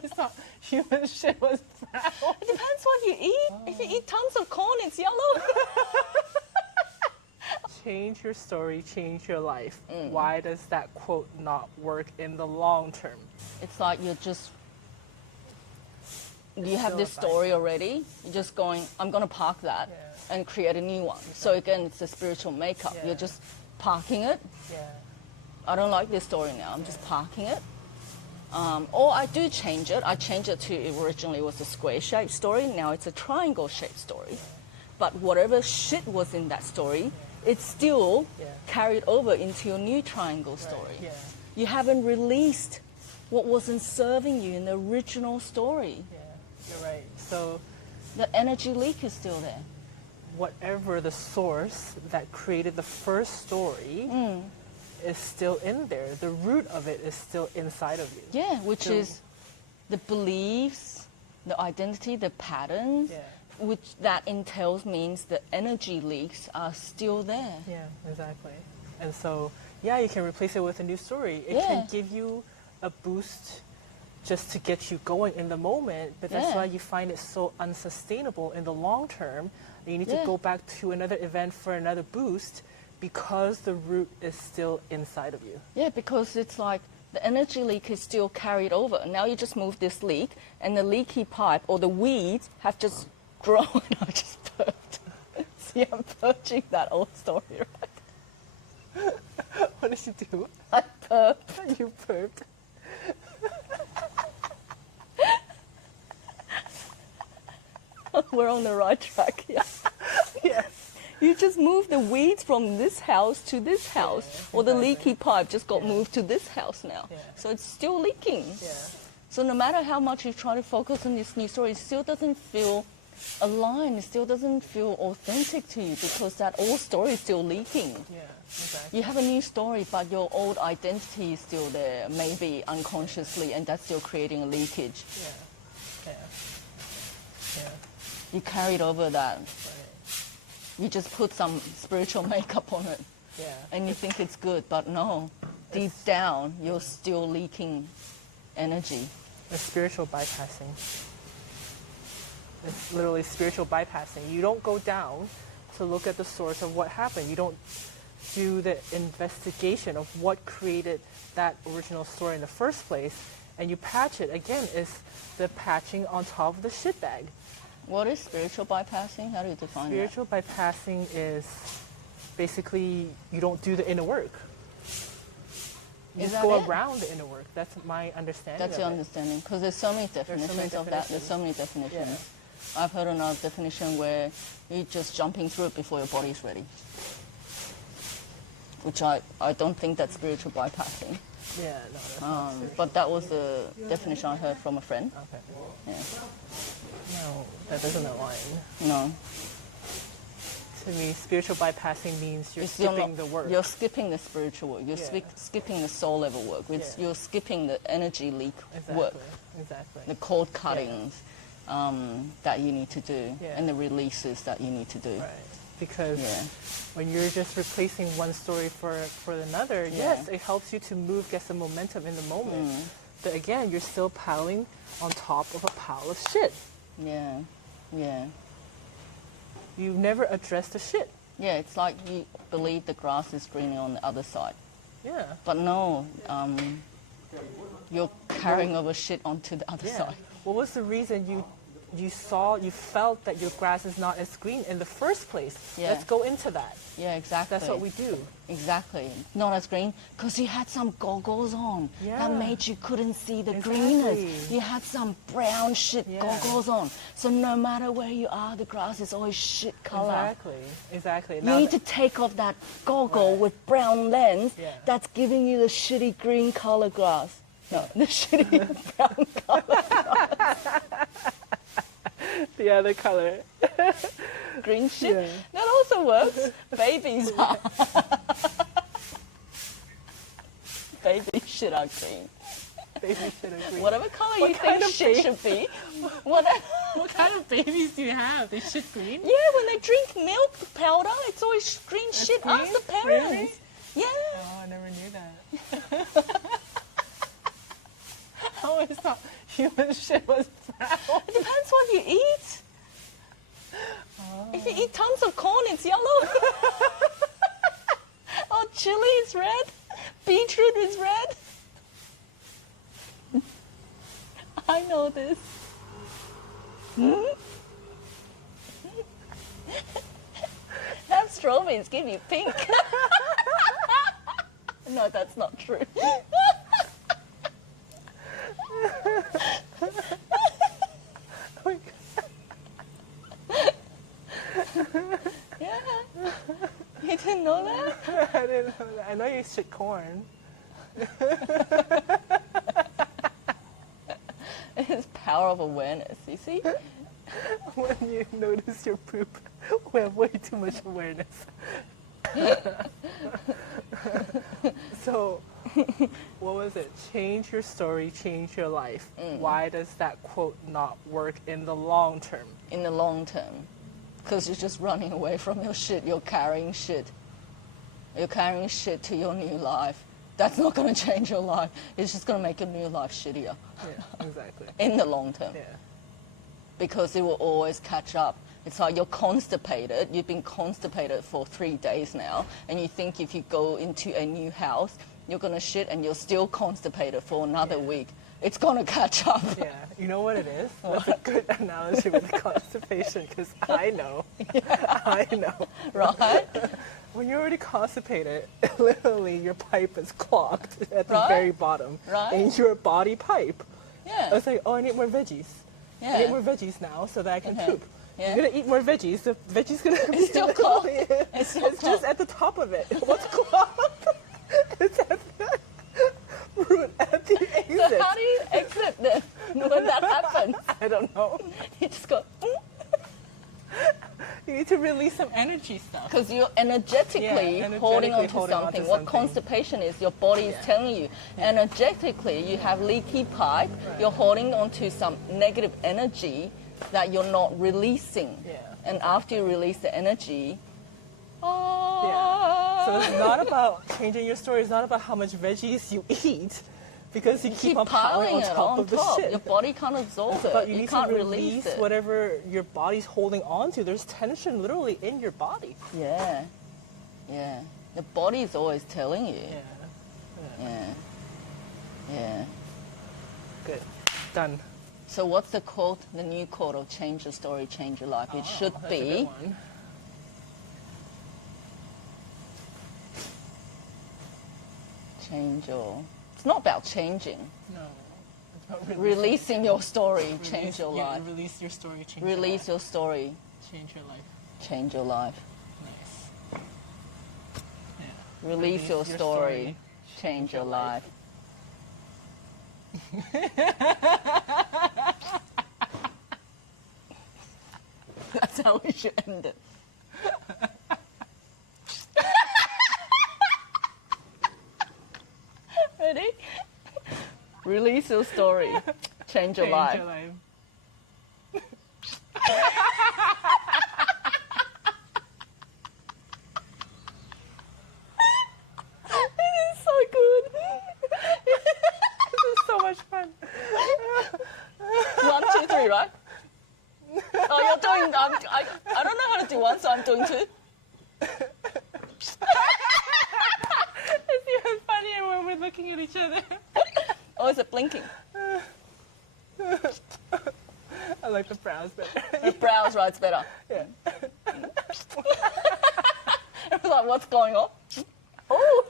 always thought human shit was brown. It depends what you eat. If you eat tons of corn, it's yellow. Change your story, change your life. Why does that quote not work in the long term? It's like you have this story already. You're just going, I'm going to park that and create a new one. So again, it's a spiritual makeup. You're just parking it. I don't like this story now. I'm just parking it. Or I do change it. I change it to originally it was a square-shaped story. Now it's a triangle-shaped story. But whatever shit was in that story, it's still carried over into your new triangle story. You haven't released what wasn't serving you in the original story. You're right. So the energy leak is still there. Whatever the source that created the first story is still in there. The root of it is still inside of you. Yeah, which is the beliefs, the identity, the patterns, which that entails means the energy leaks are still there. Yeah, exactly. And so, you can replace it with a new story. It can give you a boost just to get you going in the moment, but that's why you find it so unsustainable in the long term. You need to go back to another event for another boost because the root is still inside of you. Yeah, because it's like the energy leak is still carried over. Now you just move this leak and the leaky pipe or the weeds have just grown. I just burped. See, I'm purging that old story, right? What did you do? I burped. You burped. We're on the right track, Yes. You just move the weeds from this house to this house, or the leaky pipe just got moved to this house now. So it's still leaking. So no matter how much you try to focus on this new story, it still doesn't feel aligned. It still doesn't feel authentic to you because that old story is still leaking. Exactly. You have a new story, but your old identity is still there, maybe unconsciously, and that's still creating a leakage. You carried over that. You just put some spiritual makeup on it. And you think it's good, but no. Deep down, you're still leaking energy. It's spiritual bypassing. It's literally spiritual bypassing. You don't go down to look at the source of what happened. You don't do the investigation of what created that original story in the first place, and you patch it. Again, it's the patching on top of the shitbag. What is spiritual bypassing? How do you define Spiritual bypassing is basically you don't do the inner work. You just go around the inner work. That's my understanding. That's your understanding, because there's so many definitions of that. There's so many definitions. I've heard another definition where you're just jumping through it before your body's ready, which I don't think that's spiritual bypassing. Yeah, no, that's not spiritual. But that was the definition I heard from a friend. Okay. Yeah. No, that doesn't align. No. To me, spiritual bypassing means you're skipping the work. You're skipping the spiritual work. You're skipping the soul level work. You're skipping the energy leak work. Exactly. The cord cuttings that you need to do and the releases that you need to do. Right. Because when you're just replacing one story for another, yes, it helps you to move, get some momentum in the moment. But again, you're still piling on top of a pile of shit. Yeah, yeah. You've never addressed the shit. Yeah, it's like you believe the grass is greener on the other side. Yeah. But no, you're carrying over shit onto the other side. What was the reason you felt that your grass is not as green in the first place? Let's go into that. Yeah, exactly. That's what we do. Exactly. Not as green because you had some goggles on that made you couldn't see the greenness. You had some brown shit goggles on. So no matter where you are, the grass is always shit color. Exactly. You need to take off that goggle with brown lens that's giving you the shitty green color grass. No, the shitty brown color grass. The other color. Green shit? That also works. Babies are. Baby shit are green. Baby shit are green. Whatever color you think shit should be. What kind of babies do you have? They shit green? Yeah, when they drink milk powder, it's always green shit. Green? Ask the parents. Really? Yeah. Oh, I never knew that. I always thought human shit was brown. It depends what you eat. If you eat tons of corn, it's yellow. Oh, chili is red. Beetroot is red. I know this. Have strawberries, give you pink. No, that's not true. Yeah. You didn't know that? I didn't know that. I know you shit corn. It's power of awareness, you see? When you notice your poop, we have way too much awareness. So, what was it? Change your story, change your life. Why does that quote not work in the long term? In the long term. Because you're just running away from your shit. You're carrying shit. You're carrying shit to your new life. That's not going to change your life. It's just going to make your new life shittier. Yeah, exactly. In the long term. Yeah. Because it will always catch up. It's like you're constipated. You've been constipated for 3 days now, and you think if you go into a new house, you're going to shit and you're still constipated for another week. It's going to catch up. Yeah. You know what it is? That's a good analogy with constipation, because I know. I know. Right? When you're already constipated, literally your pipe is clogged at the Right? very bottom. Right? In your body pipe. Yeah. It's like, oh, I need more veggies. Yeah. I need more veggies now so that I can poop. Yeah. You're gonna eat more veggies. The veggies gonna be still clogged. It's still just clogged. at the top of it. What's clogged? It's at the root, at the exit. So how do you exit then when that happens? I don't know. You just go, You need to release some energy stuff. because you're energetically, holding on to something. What constipation is, your body is telling you. Energetically, you have leaky pipe. You're holding on to some negative energy that you're not releasing. Yeah. And after you release the energy, So it's not about changing your story. It's not about how much veggies you eat, because you keep on piling on it top of the shit. Your body can't absorb But it. you You need can't to release it. whatever your body's holding on to. There's tension literally in your body. Yeah. Yeah. The body is always telling you. Yeah. Yeah. Good. Done. So what's the quote, the new quote of change your story, change your life? It should That's a good be, one. change your... It's not about changing. No. It's about Releasing your story, change your yeah, life. Release your story, change Release your your story, life. Change your life. change your life. Nice. Yeah. Release your story, change your life. That's how we should end it. Ready? Release your story, change your life. Change your life. This is so good. This is so much fun. 1, 2, 3, right? Oh, you're doing. I don't know how to do one, so I'm doing 2. It's even funnier when we're looking at each other. Oh, is it blinking? I like the brows better. The brows writes better. Yeah. It was like, what's going on? Oh.